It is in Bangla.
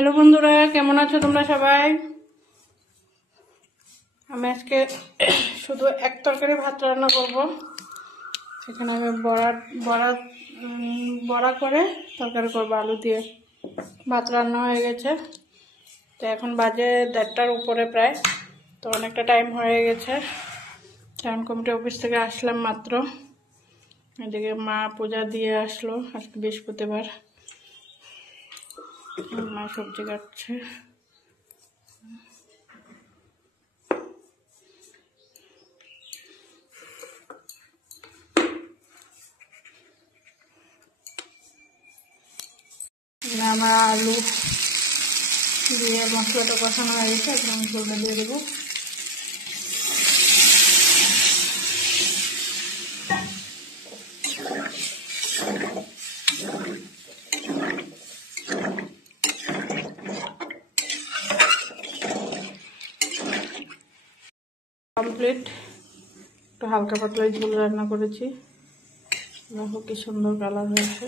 হ্যালো বন্ধুরা, কেমন আছো তোমরা সবাই? আমি আজকে শুধু এক তরকারি ভাত রান্না করব। সেখানে আমি বড়া করে তরকারি করবো আলু দিয়ে। ভাত রান্না হয়ে গেছে, তো এখন বাজে 1:30টার উপরে প্রায়, তো অনেকটা টাইম হয়ে গেছে। টাউন কমিটি অফিস থেকে আসলাম মাত্র। এদিকে মা পূজা দিয়ে আসলো, আজকে বৃহস্পতিবার। মা সবজি কাটছে। আমার আলু দিয়ে মশলাটা কষানো হয়ে গেছে, এখন আমি ঝোলটা দিয়ে দেবো। কমপ্লিট। একটু হালকা পাতলা ঝোল রান্না করেছি, দেখো কি সুন্দর কালার হয়েছে।